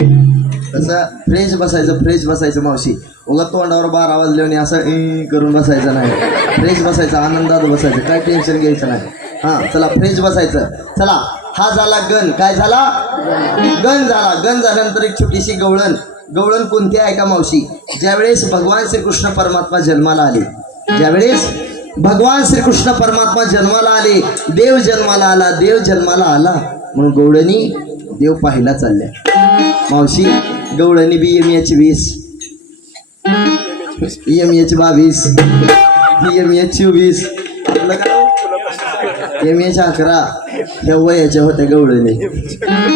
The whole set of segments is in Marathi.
तसं फ्रेश बसायचं फ्रेश बसायचं मावशी. उगा तोंडावर बारा वाजले आणि असं करून बसायचं नाही. फ्रेश बसायचं आनंदात बसायचं काय टेन्शन घ्यायचं नाही. हां चला फ्रेश बसायचं. चला हा झाला गण. काय झाला? गण झाला. गण झाल्यानंतर एक छोटीशी गवळण. गवळण कोणती आहे का मावशी? ज्यावेळेस भगवान श्रीकृष्ण परमात्मा जन्माला आले. ज्यावेळेस भगवान श्रीकृष्ण परमात्मा जन्माला आले देव जन्माला आला देव जन्माला आला म्हणून गवळणी देव पाहायला चालल्या. मावशी गवळणी बी एम एच वीस. एम एच बावीस. एम एच चोवीस एम एच अकरा. ह्या वयाच्या होत्या गवळणी.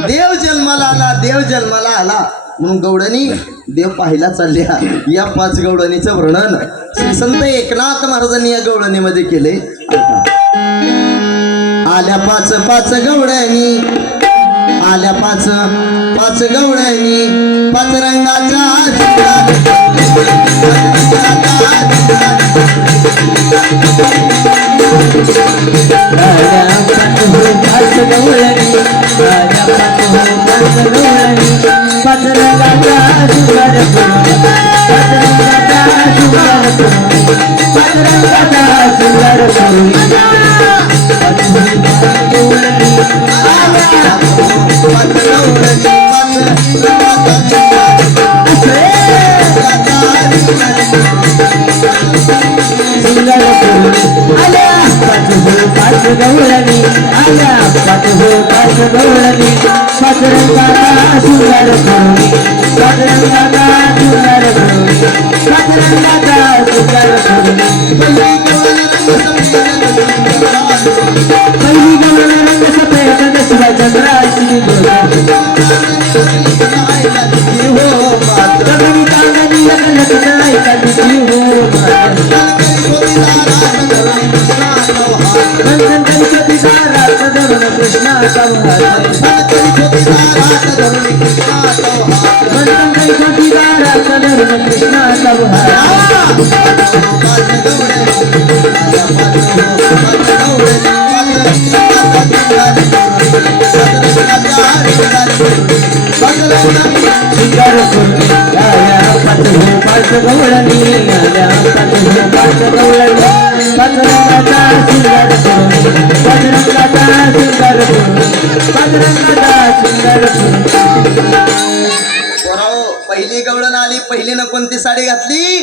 देव जन्माला आला देव जन्माला आला. म्हणून गवळणी देव पाहिला चालल्या. या पाच गवळणीचं वर्णन श्री संत एकनाथ महाराजांनी या गवळणीमध्ये केले आल्या पाच पाच गवळणी. आल्या पाच पाच गवळ्यांनी पाच रंगाच्या पाच गौरणी आल्या पाच हो पाच गौरणी पाच रंगाचा सुंदर करुणी पाच रंगाचा सुंदर करुणी पाच रंगाचा सुंदर करुणी पहिली गौर रंग सफेद दसरा चंद्राची पाच गवळणी पाच गवळणी पाच पहिली गवळण आली पहिलीनं कोणती साडी घातली?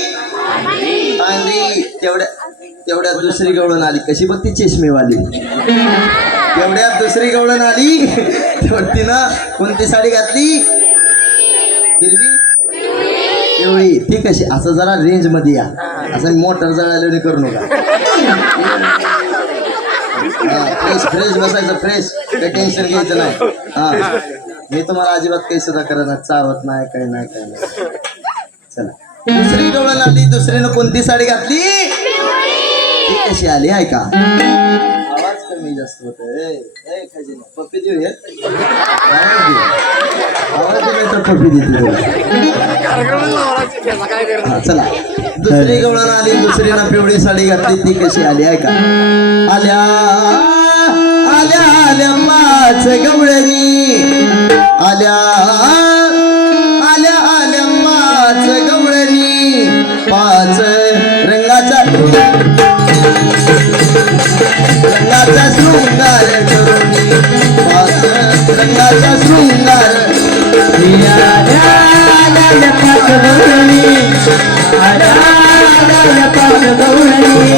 पांढरी तेवढ्या तेवढ्यात दुसरी गवळण आली. कशी बघ ती चष्मेवाली. तेवढ्यात दुसरी गवळण आली. तेवढ तिनं कोणती साडी घातली? हिरवी? एवढी ती कशी? असं जरा रेंजमध्ये या. असं मोटर जळालेली करू नका. फ्रेश फ्रेश बसायचं फ्रेश काही टेन्शन घ्यायचं नाही. हा. मी तुम्हाला अजिबात काही सुद्धा करत चावत नाही काही नाही काही नाही. चला. दुसरी डोळा लागली दुसरीनं कोणती साडी घातली? ती कशी आली आहे का? आवाज कमी जास्त होत पप्पी देऊ हे? आवाज दिला तर पप्पी देते चला. दुसरी गवळण आली दुसरीनं पिवळी साडी घातली ती कशी आली आहे का? आल्या. आल्या पाच गवळणी. आल्या आल्या आल्या पाच गवळणी. पाच रंगाचा रंगाचा शृंगार पाच रंगाचा शृंगार. पाच गौरणी आल्या पाच गौरणी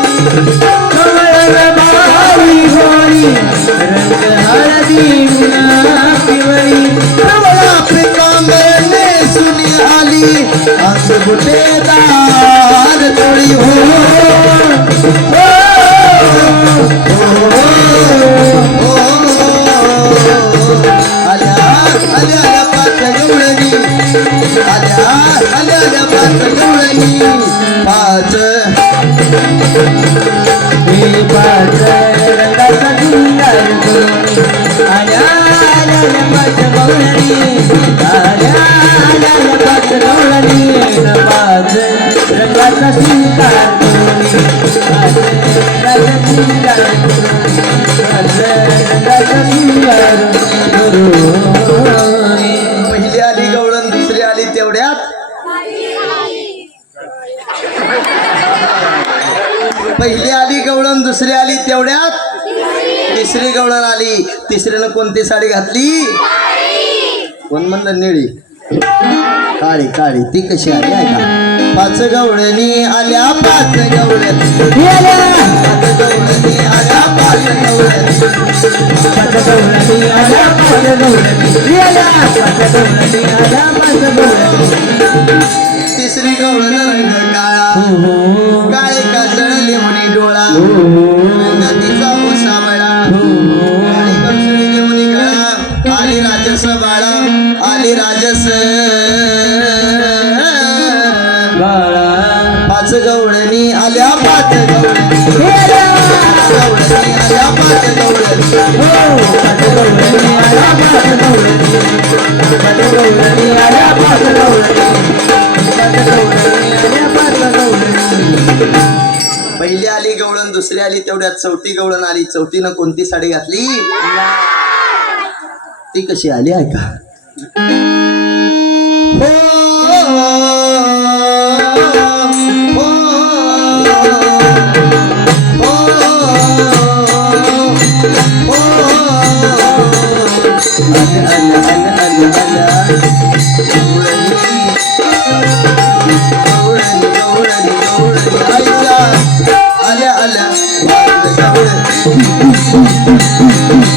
पहिली आली गवळण दुसरी आली तेवढ्यात तिसरी गवळण आली. तिसरीनं कोणती साडी घातली? कोण म्हणलं निळी? काळी काळी. ती कशी आली आहे का? पाच गवळणी आल्या पाच गवळणी. पाच गवळणी आल्या पाच गवळणी. पाच गवळणी आल्या पाच गवळणी. आल्या. पाच गवळणी आल्या पाच गवळणी. तिसरी गवळण राजस. पाच गवळणी आल्या पाच गवळणी आल्या पाच गवळणी आल्या पाच गवळणी आल्या पाच गवळणी. पहिली आली गवळण दुसरी आली तेवढ्यात चौथी गवळण आली. चौथीनं कोणती साडी घातली? ती कशी आली ऐका. का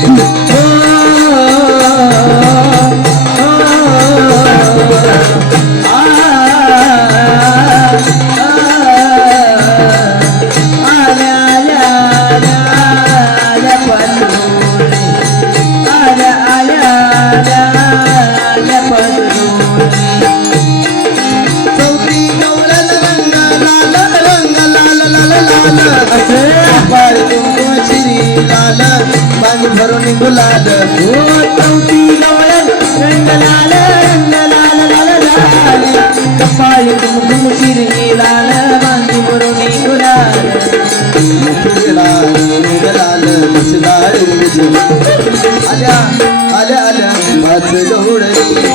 हो, पाणी भरून गुलाल कपाळी कुमकुम शिरली लाल बांधी बरोनी गुलाल मुखी लाल मुग लाल मसदार आल्या आल्या आल्या पाच गवळणी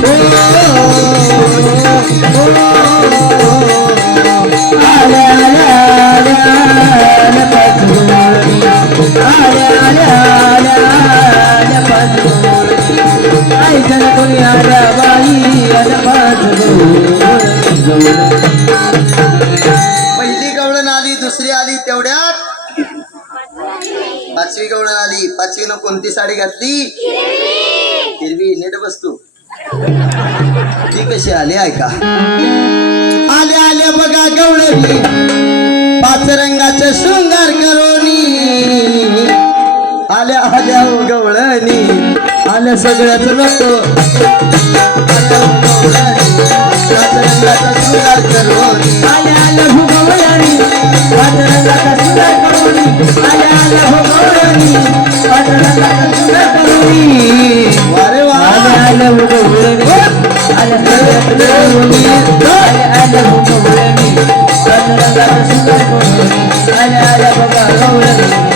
ओ, ओ, ओ, पाचवी गवळण आली. पाचवीनं कोणती साडी घातली? हिरवी. नीट बसतो ती. कशी आली ऐका आले आले बघा गवळणी. पाच रंगाचं शृंगार करोनी. आल्या आल्या हो गवळणी. आल्या सगळ्याच नको आल्या हो गवळणी, पाच रंगाचा शृंगार करोनी. आल्या आल्या हो भुगवळणी पाच रंगाचा सुंदर करुणी आल्या आल्या भुगवळणी पाच रंगाचा सुंदर करुणी वारे वा. आल्या आल्या भुगवळणी आल्या सगळ्यात करुणी आल्या आल्या भुगवळणी पाच रंगाचा सुंदर करुणी आल्या आल्या बघा गवळणी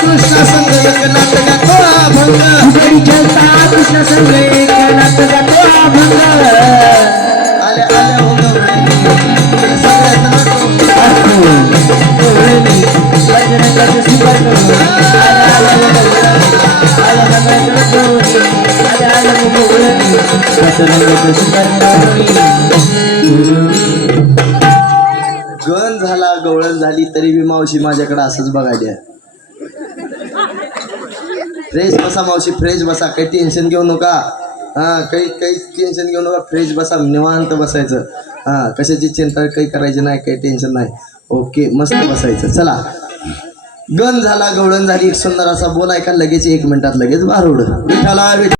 कृष्ण संग एकनाथ गातो भंग कृष्ण संग एक नाथ गातो अभंग गण झाला गवळण झाली तरी बी मावशी माझ्याकडे असंच बघायच्या फ्रेश बसा मावशी फ्रेश बसा. काही टेन्शन घेऊ नका. हा काही काही टेन्शन घेऊ नका. फ्रेश बसा निवांत बसायचं. हा कशाची चिंता काही करायची नाही काही टेन्शन नाही. ओके मस्त बसायचं. चला. गण झाला गवळण झाली एक सुंदर असा बोलाय का लगेच एक मिनिटात लगेच बारूड विठाला विठ